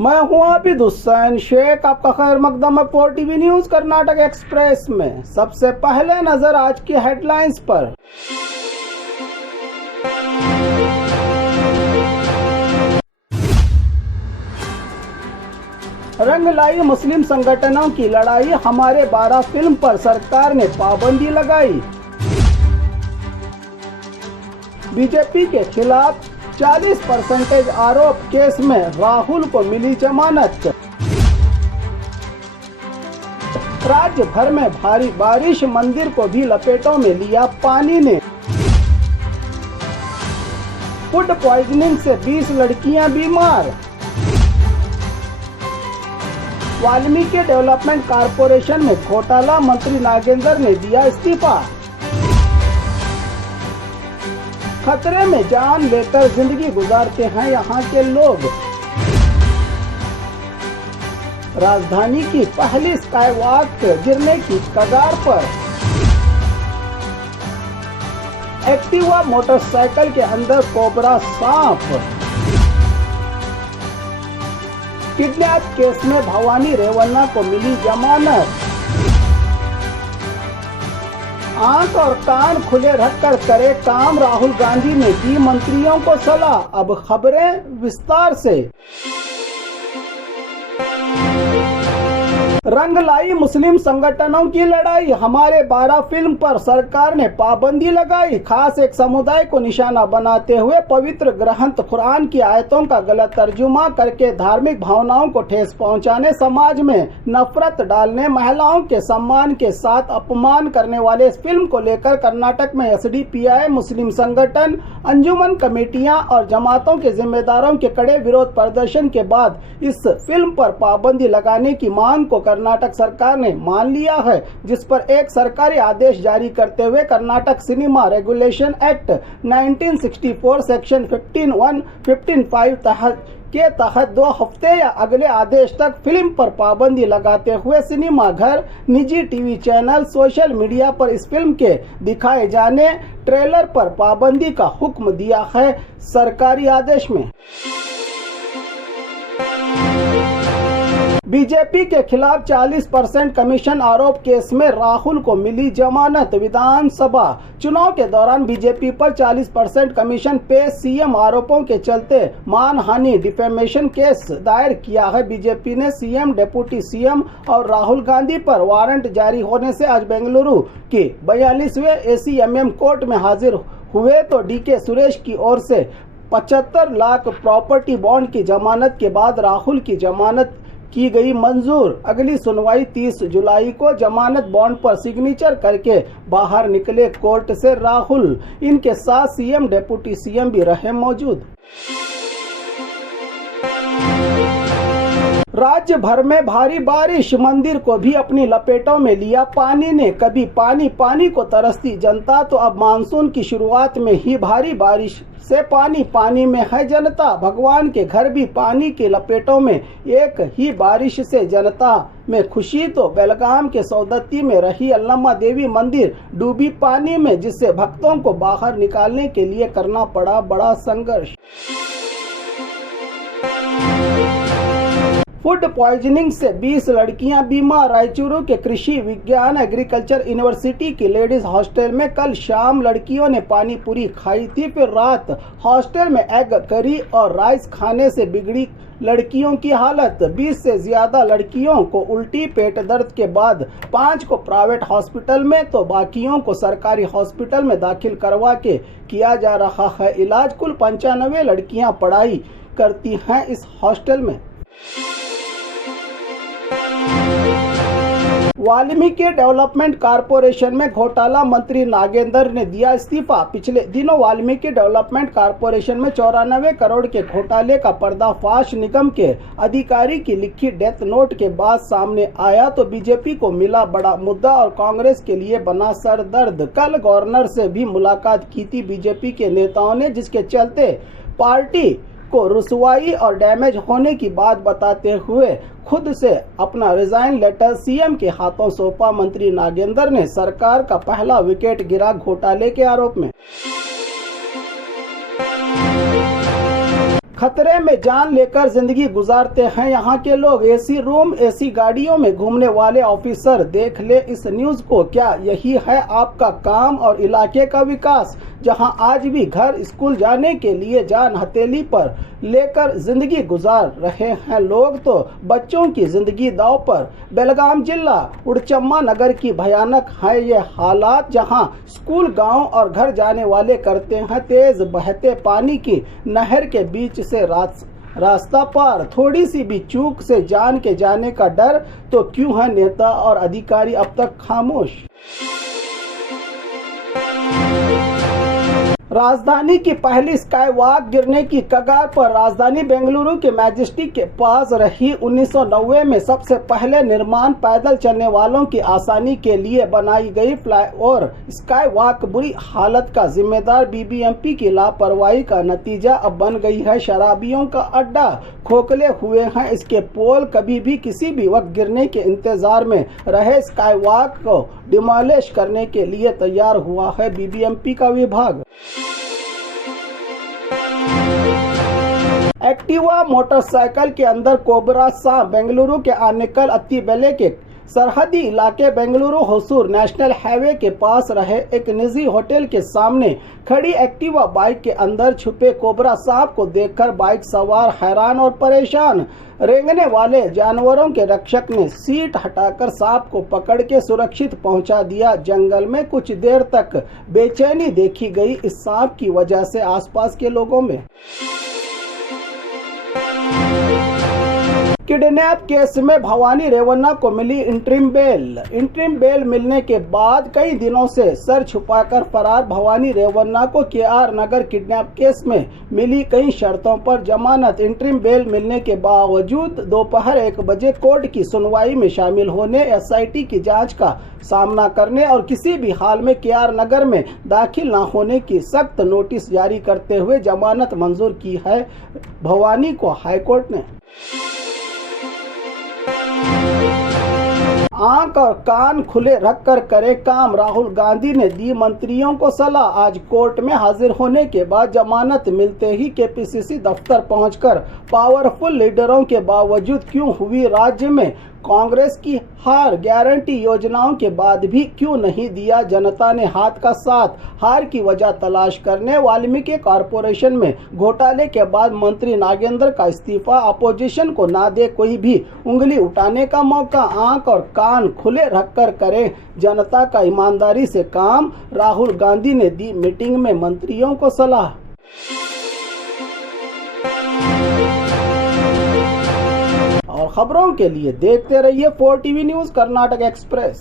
मैं हूं आबिद हुसैन शेख, आपका खैर मकदम है 4TV न्यूज कर्नाटक एक्सप्रेस में। सबसे पहले नजर आज की हेडलाइंस पर। रंग लाई मुस्लिम संगठनों की लड़ाई, हमारे 12 फिल्म पर सरकार ने पाबंदी लगाई। बीजेपी के खिलाफ 40% आरोप केस में राहुल को मिली जमानत। राज्य भर में भारी बारिश, मंदिर को भी लपेटों में लिया पानी ने। फूड पॉइजनिंग से 20 लड़कियां बीमार। वाल्मीकि डेवलपमेंट कारपोरेशन में घोटाला, मंत्री नागेंद्र ने दिया इस्तीफा। खतरे में जान लेकर जिंदगी गुजारते हैं यहाँ के लोग। राजधानी की पहली स्काई वॉक गिरने की कगार पर। एक्टिवा मोटरसाइकिल के अंदर कोबरा सांप। किडनैप केस में भवानी रेवन्ना को मिली जमानत। आंख और कान खुले रखकर करे काम, राहुल गांधी ने दी मंत्रियों को सलाह। अब खबरें विस्तार से। रंग लाई मुस्लिम संगठनों की लड़ाई, हमारे 12 फिल्म पर सरकार ने पाबंदी लगाई। खास एक समुदाय को निशाना बनाते हुए पवित्र ग्रंथ कुरान की आयतों का गलत तर्जुमा करके धार्मिक भावनाओं को ठेस पहुंचाने, समाज में नफरत डालने, महिलाओं के सम्मान के साथ अपमान करने वाले इस फिल्म को लेकर कर्नाटक में एसडीपीआई, मुस्लिम संगठन, अंजुमन कमेटियां और जमातों के जिम्मेदारों के कड़े विरोध प्रदर्शन के बाद इस फिल्म पर पाबंदी लगाने की मांग को कर्नाटक सरकार ने मान लिया है, जिस पर एक सरकारी आदेश जारी करते हुए Karnataka cinema regulation act 1964 section 15(1)(15)(5) के तहत 2 हफ्ते या अगले आदेश तक फिल्म पर पाबंदी लगाते हुए सिनेमा घर, निजी टीवी चैनल, सोशल मीडिया पर इस फिल्म के दिखाए जाने ट्रेलर पर पाबंदी का हुक्म दिया है सरकारी आदेश में। बीजेपी के खिलाफ 40% कमीशन आरोप केस में राहुल को मिली जमानत। विधानसभा चुनाव के दौरान बीजेपी पर 40% कमीशन पे सीएम आरोपों के चलते मानहानि डिफेमेशन केस दायर किया है। बीजेपी ने सीएम, डिप्टी सीएम और राहुल गांधी पर वारंट जारी होने से आज बेंगलुरु के 42वें एसीएमएम कोर्ट में हाजिर हुए तो डीके सुरेश की ओर से 75 लाख प्रॉपर्टी बॉन्ड की जमानत के बाद राहुल की जमानत की गई मंजूर। अगली सुनवाई 30 जुलाई को। जमानत बॉन्ड पर सिग्नेचर करके बाहर निकले कोर्ट से राहुल। इनके साथ सीएम, डिप्टी सीएम भी रहे मौजूद। राज्य भर में भारी बारिश, मंदिर को भी अपनी लपेटों में लिया पानी ने। कभी पानी को तरसती जनता, तो अब मानसून की शुरुआत में ही भारी बारिश से पानी में है जनता। भगवान के घर भी पानी के लपेटों में। एक ही बारिश से जनता में खुशी तो बेलगाम के सौदत्ती में रही अल्लम्मा देवी मंदिर डूबी पानी में, जिससे भक्तों को बाहर निकालने के लिए करना पड़ा बड़ा संघर्ष। फूड पॉइजनिंग से 20 लड़कियां बीमार। रायचूरू के कृषि विज्ञान एग्रीकल्चर यूनिवर्सिटी की लेडीज हॉस्टल में कल शाम लड़कियों ने पानी पूरी खाई थी, फिर रात हॉस्टल में एग करी और राइस खाने से बिगड़ी लड़कियों की हालत। 20 से ज्यादा लड़कियों को उल्टी, पेट दर्द के बाद 5 को प्राइवेट हॉस्पिटल में तो बाकियों को सरकारी हॉस्पिटल में दाखिल करवा के किया जा रहा है इलाज। कुल 95 लड़कियां पढ़ाई करती हैं इस हॉस्टल में। वाल्मीकि डेवलपमेंट कारपोरेशन में घोटाला, मंत्री नागेंद्र ने दिया इस्तीफा। पिछले दिनों वाल्मीकि डेवलपमेंट कारपोरेशन में 94 करोड़ के घोटाले का पर्दाफाश निगम के अधिकारी की लिखी डेथ नोट के बाद सामने आया तो बीजेपी को मिला बड़ा मुद्दा और कांग्रेस के लिए बना सरदर्द। कल गवर्नर से भी मुलाकात की थी बीजेपी के नेताओं ने, जिसके चलते पार्टी को रुसवाई और डैमेज होने की बात बताते हुए खुद से अपना रिजाइन लेटर सीएम के हाथों सौंपा। मंत्री नागेंद्र ने सरकार का पहला विकेट गिरा घोटाले के आरोप में। खतरे में जान लेकर जिंदगी गुजारते हैं यहाँ के लोग। एसी रूम, एसी गाड़ियों में घूमने वाले ऑफिसर, देख ले इस न्यूज को। क्या यही है आपका काम और इलाके का विकास, जहां आज भी घर स्कूल जाने के लिए जान हथेली पर लेकर जिंदगी गुजार रहे हैं लोग, तो बच्चों की जिंदगी दांव पर। बेलगाम जिला उड़चम्मा नगर की भयानक है ये हालात, जहां स्कूल, गांव और घर जाने वाले करते हैं तेज बहते पानी की नहर के बीच से रास्ता पार। थोड़ी सी भी चूक से जान के जाने का डर, तो क्यों है नेता और अधिकारी अब तक खामोश। राजधानी की पहली स्काई वॉक गिरने की कगार पर। राजधानी बेंगलुरु के मैजेस्टिक के पास रही 1990 में सबसे पहले निर्माण पैदल चलने वालों की आसानी के लिए बनाई गई फ्लाईओवर स्काई वॉक बुरी हालत का जिम्मेदार बीबीएमपी की लापरवाही का नतीजा अब बन गई है शराबियों का अड्डा। खोखले हुए हैं इसके पोल, कभी भी किसी भी वक्त गिरने के इंतजार में रहे स्काई वॉक को डिमोलिश करने के लिए तैयार हुआ है बीबीएमपी का विभाग। एक्टिवा मोटरसाइकिल के अंदर कोबरा सांप। बेंगलुरु के आनेकल अत्तीबेले के सरहदी इलाके बेंगलुरु होसूर नेशनल हाईवे के पास रहे एक निजी होटल के सामने खड़ी एक्टिवा बाइक के अंदर छुपे कोबरा सांप को देखकर बाइक सवार हैरान और परेशान। रेंगने वाले जानवरों के रक्षक ने सीट हटाकर सांप को पकड़ के सुरक्षित पहुंचा दिया। जंगल में कुछ देर तक बेचैनी देखी गई इस सांप की वजह से आसपास के लोगों में। किडनैप केस में भवानी रेवन्ना को मिली इंटरिम बेल मिलने के बाद कई दिनों से सर छुपाकर फरार भवानी रेवन्ना को केआर नगर किडनैप केस में मिली कई शर्तों पर जमानत। इंटरिम बेल मिलने के बावजूद दोपहर 1 बजे कोर्ट की सुनवाई में शामिल होने, एसआईटी की जांच का सामना करने और किसी भी हाल में केआर नगर में दाखिल न होने की सख्त नोटिस जारी करते हुए जमानत मंजूर की है भवानी को हाईकोर्ट ने। आंख और कान खुले रखकर करे काम, राहुल गांधी ने दी मंत्रियों को सलाह। आज कोर्ट में हाजिर होने के बाद जमानत मिलते ही केपीसीसी दफ्तर पहुंचकर पावरफुल लीडरों के बावजूद क्यों हुई राज्य में कांग्रेस की हार, गारंटी योजनाओं के बाद भी क्यों नहीं दिया जनता ने हाथ का साथ, हार की वजह तलाश करने वाल्मीकि कॉरपोरेशन में घोटाले के बाद मंत्री नागेंद्र का इस्तीफा, अपोजिशन को ना दे कोई भी उंगली उठाने का मौका, आंख और कान खुले रखकर करें जनता का ईमानदारी से काम, राहुल गांधी ने दी मीटिंग में मंत्रियों को सलाह। और खबरों के लिए देखते रहिए 4 टीवी न्यूज कर्नाटक एक्सप्रेस।